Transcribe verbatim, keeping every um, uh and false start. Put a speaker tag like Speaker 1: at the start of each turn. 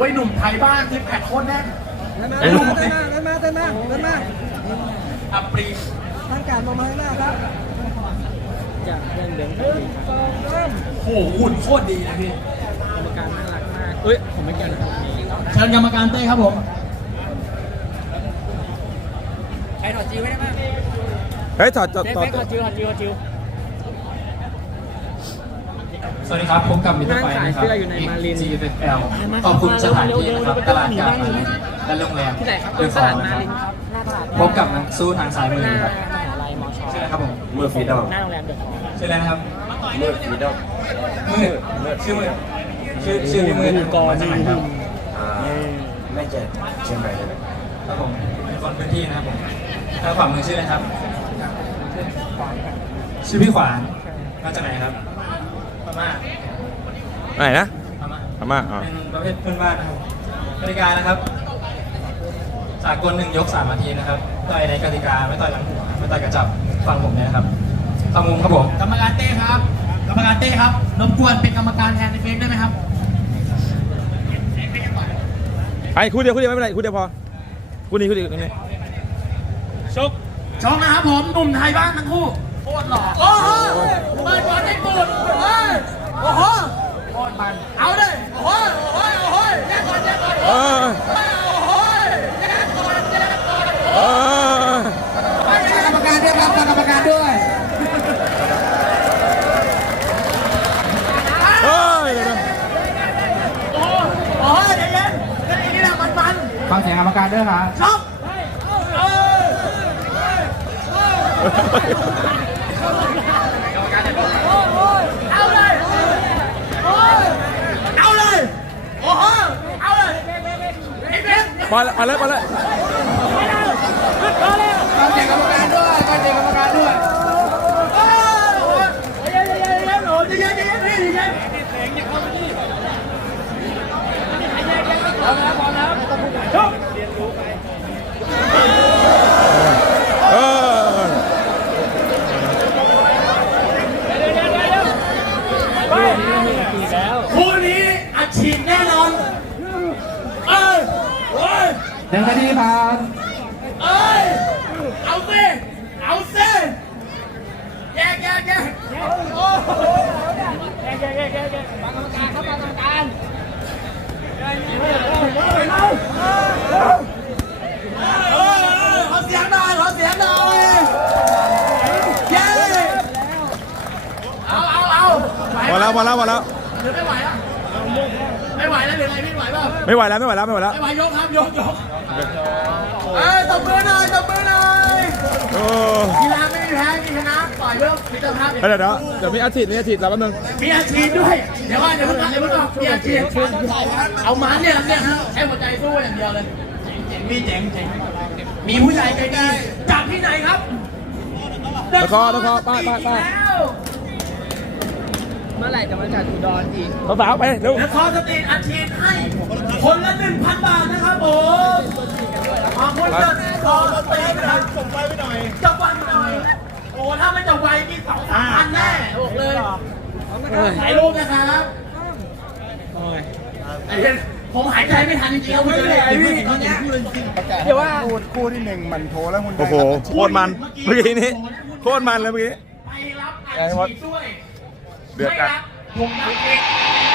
Speaker 1: ว้ยหนุ่มไทยบ้านที่แพ็คโคตรแน่นเดินมาเดินมาเดินมาเดินมาเดินมาอัปรีทางการมองมาข้างหน้าครับจะเดินเดินโอ้โหหุ่นโคตรดีนะพี่กรรมการน่ารักมากเอ้ยผมไม่เกี่ยวนะครับเชิญกรรมการเต้ครับผมใครถอดจิวไว้ได้ไหม
Speaker 2: เฮ้ยถอดถอดถอด
Speaker 1: ถอดจิวถอดจิวถอดจิวสวัสดีครับพบกับมิตรไฟนะครับ จี เอฟ แอล ขอบคุณสถานที่นะครับตลาดกลางเมืองและโรงแรมเดอะฟอร์นะครับพบกับนักสู้ทางซ้ายมือครับชื่ออะไรครับผมมือฟีดอลหน้าโรงแรมเดอะฟอร์ชื่ออะไรนะครับมือฟีดอลมือชื่อมือชื่อชื่อมือกอมาจากไหนครับไม่เจอเชียงใหม่เลยครับผมเป็นคนพื้นที่นะครับผมทางขวามือชื่ออะไรครับชื่อพี่ขวานมาจากไหนครับพม่า
Speaker 2: ไหนนะ
Speaker 1: พม่า
Speaker 2: พม่าอ๋อ
Speaker 1: เป็นประเภทเพื่อนบ้านนะครับกติกานะครับสากลหนึ่งยกสามนาทีนะครับต่อยในกติกาไม่ต่อยหลังหัวไม่ต่อยกระจับฟังผมนะครับฟังมุมครับผมกรรมการเต้ครับกรรมการเต้ครับรบกวนเป็นกรรมการแทนในเฟซได้ไหมครับ
Speaker 2: ไอ้คู่เดียวคู่เดียวไม่เป็นไรคู่เดียวพอคู่นี้คู่นี้คู่นี้
Speaker 1: ชกชกนะครับผมหนุ่มไทยบ้านทั้งคู่โคตรหล่อโอ้โหเปิดบอลให้ปูดโอ้โหโคตรมันเอาเลยโอ้โหโอ้โหโอ้โหแยกก่อนแยกก่อนโอ้โหแยกก่อนแยกก่อนโอ้ฟังกรรมการด้วยครับฟังกรรมการด้วย
Speaker 2: เฮ้ย
Speaker 1: โอ้โหโอ้โหเดี๋ยวเย็นนี่แหละมันมันฟังเสียงกรรมการด้วยครับชกเอาเลยเอาเลยโอ้โหเอาเลย
Speaker 2: มาแล้วมาแล้วมาแล้ว
Speaker 1: การเตะกรรมการด้วยการเตะกรรมการด้วยโอ้ยเย็นเย็นเย็นเย็นโอ้ยเย็นเย็นเย็นเย็นเสียงอย่าเข้ามาที่พร้อมแล้วพร้อมแล้วชกเรียนรู้ไปคู่นี้อัดฉีดแน่นอนเอ้ยโอ้ยเดี๋ยวคดีผ่านเอ้ยเอาสิเอาสิแยกแยกแยกโอ้แยกแยกแยกแยกแยกฟังกรรมการครับฟังกรรมการขอเสียงหน่อยขอเสียงหน่อยเย้เอาเอาเอา
Speaker 2: พอแล้วพอแล้วพอแล้ว
Speaker 1: หรือไม่ไหวอ่ะไม่ไหวแล้วหรือไงไม่ไหวเปล่า
Speaker 2: ไม่ไหวแล้วไม่ไหวแล้วไม่ไหวแล้ว
Speaker 1: ไม่ไหวยกครับยกยกเอ้ยตบมือหน่อยตบมือหน่อยกีฬาไม่มีแพ้มีชนะต่อยเรื่องมิตรภาพ
Speaker 2: เดี๋ยวเดี๋ยวเดี๋ยวมีอาชีพมีอาชีพแล้วแป๊บนึง
Speaker 1: มีอาชีพด้วยเดี๋ยวว่าเดี๋ยวเพิ่งเดี๋ยวเพิ่งมีอาชีพเอามันเนี่ยเนี่ยใช้หัวใจสู้อย่างเดียวเลยเจ๋งมีเจ๋งเจ๋งมีผู้ใหญ่ใจดีจากที่ไหนครับ
Speaker 2: ตะคอตะคอป้าป้าป้า
Speaker 1: เมื่อไหร่จะมาจัดอุดรอีก
Speaker 2: สาวไปเร็ว
Speaker 1: แล้วขอสตรีทอาชีพให้คนละหนึ่งพันบาทนะครับผมขอบคุณจัดขอสตรีทนะครับจบไวไปหน่อยจบไวไปหน่อยโอ้ถ้ามันจะไวมีสองสามพันแน่บอกเลยถ่ายรูปนะครับไอ้เพื่อนผมหายใจไม่ทันจริงๆครับคุณเลยไอ้พี่ตอนนี้เดี๋ยวว่า
Speaker 3: คู่ที่หนึ่งมันโถแล้วคุณ
Speaker 2: โอ้โหโคตรมันเมื่อกี้นี้โคตรมันเลยเมื่อกี้
Speaker 1: ไปรับอาชีพด้วย
Speaker 2: เดือดกัน
Speaker 1: ผมรับเอง